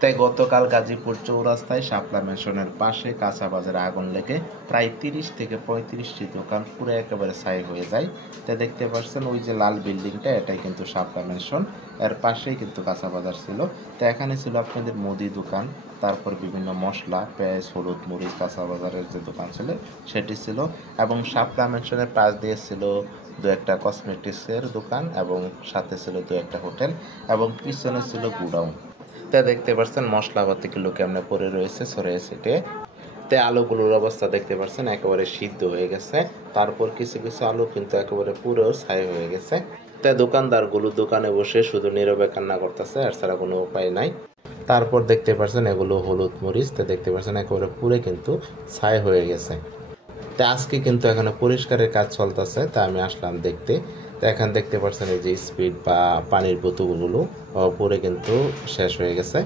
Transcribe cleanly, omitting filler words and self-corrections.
তাই গতকাল গাজীপুর চৌরাস্তায় শাপলা ম্যানশনের পাশে কাঁচা বাজারে আগুন লেগে প্রায় ৩০ থেকে ৩৫টি দোকান পুরো একেবারে ছাই হয়ে যায়। তাই দেখতে পাচ্ছেন ওই যে লাল বিল্ডিংটা, এটাই কিন্তু শাপলা ম্যানশন। এর পাশেই কিন্তু কাঁচা বাজার ছিল। তো এখানে ছিল আপনাদের মুদি দোকান, তারপর বিভিন্ন মশলা, পেঁয়াজ, হলুদ, মরিচ, কাঁচা বাজারের যে দোকান ছিল সেটি ছিল। এবং শাপলা ম্যানশনের পাশ দিয়ে ছিল দু একটা কসমেটিক্সের দোকান, এবং সাথে ছিল দু একটা হোটেল, এবং পিছনে ছিল গুডাউন। তা দেখতে পাচ্ছেন মশলাপাতিগুলো কেমনে পড়ে রয়েছে ছড়িয়ে ছিটিয়ে। তে আলুগুলোর অবস্থা দেখতে পাচ্ছেন একেবারে সিদ্ধ হয়ে গেছে। তারপর কিছু কিছু আলু কিন্তু একেবারে পুরো ছাই হয়ে গেছে। তাই দোকানদারগুলো দোকানে বসে শুধু নীরবে কান্না করতেছে, আর ছাড়া কোনো উপায় নাই। তারপর দেখতে পাচ্ছেন এগুলো হলুদ মরিচ, তা দেখতে পাচ্ছেন একেবারে পুরে কিন্তু ছাই হয়ে গেছে। তা আজকে কিন্তু এখানে পরিষ্কারের কাজ চলতেছে, তা আমি আসলাম দেখতে। তো এখানে দেখতে পাচ্ছেন এই যে স্পিড বা পানির বোতলগুলো পুরে কিন্তু শেষ হয়ে গেছে।